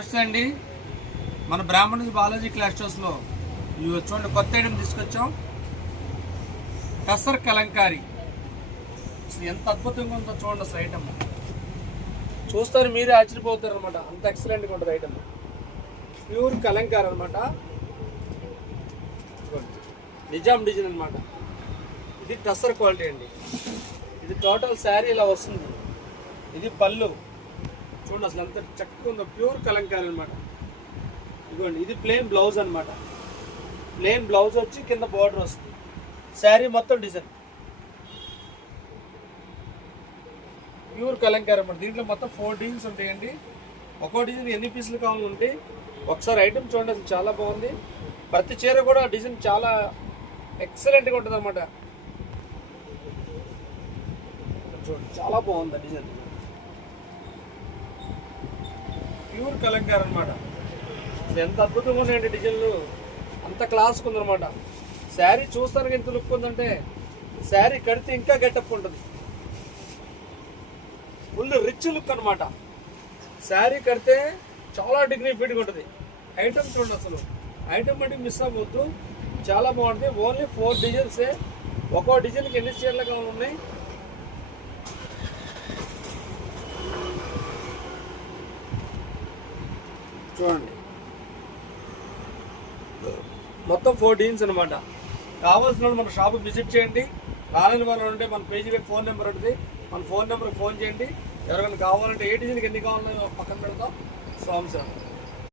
నమస్తే అండి. మన బ్రాహ్మణ్స్ బాలాజీ క్లాస్ స్టోర్స్లో చూడండి కొత్త ఐటమ్ తీసుకొచ్చాం. టసర్ కలంకారీ. ఎంత అద్భుతంగా ఉందో చూడండి అసలు ఐటమ్. చూస్తారు మీరే ఆశ్చర్యపోతారు అనమాట, అంత ఎక్సలెంట్గా ఉంటుంది ఐటమ్. ప్యూర్ కలంకారీ అనమాట, నిజాం డిజైన్ అనమాట. ఇది టసర్ క్వాలిటీ అండి. ఇది టోటల్ శారీ ఇలా వస్తుంది. ఇది పళ్ళు చూడండి అసలు ఎంత చక్కగా ఉందో, ప్యూర్ కలంకారీ అనమాట. ఇదిగోండి ఇది ప్లెయిన్ బ్లౌజ్ అనమాట. ప్లెయిన్ బ్లౌజ్ వచ్చి కింద బార్డర్ వస్తుంది. శారీ మొత్తం డిజైన్ ప్యూర్ కలంకారీ అనమాట. దీంట్లో మొత్తం 4 డిజైన్స్ ఉంటాయండి. ఒక్కో డిజైన్ ఎన్ని పీసులు కావాలి ఉంటాయి. ఒకసారి ఐటమ్ చూడండి అసలు చాలా బాగుంది. ప్రతి చీర కూడా డిజైన్ చాలా ఎక్సలెంట్గా ఉంటుంది అనమాట. చూడండి చాలా బాగుంది డిజైన్. ప్యూర్ కలంకారీ అనమాట. ఎంత అద్భుతంగా ఉన్నాయండి డిజైన్లు, అంత క్లాస్గా ఉందన్నమాట. శారీ చూస్తానికి ఎంత లుక్ ఉందంటే శారీ కడితే ఇంకా గెటప్ ఉంటుంది. ఫుల్ రిచ్ లుక్ అనమాట. శారీ కడితే చాలా డిగ్నిఫైడ్గా ఉంటుంది. ఐటమ్ చూడండి అసలు, ఐటమ్ అంటే మిస్ అవ్వద్దు, చాలా బాగుంటుంది. ఓన్లీ 4 డిజైన్సే. ఒక్కో డిజైన్కి ఎన్ని చీరలు కావాలి ఉన్నాయి. చూడండి మొత్తం 4 డిజైన్స్ అనమాట. కావాల్సిన వాళ్ళు మన షాప్ విజిట్ చేయండి. రాలేని వాళ్ళు ఉంటే మన పేజీ ఫోన్ నెంబర్ ఉంటుంది, మన ఫోన్ నెంబర్కి ఫోన్ చేయండి. ఎవరికైనా కావాలంటే ఏ డిజైన్కి ఎన్ని కావాలో పక్కన పెడతాం. స్వామి సార్.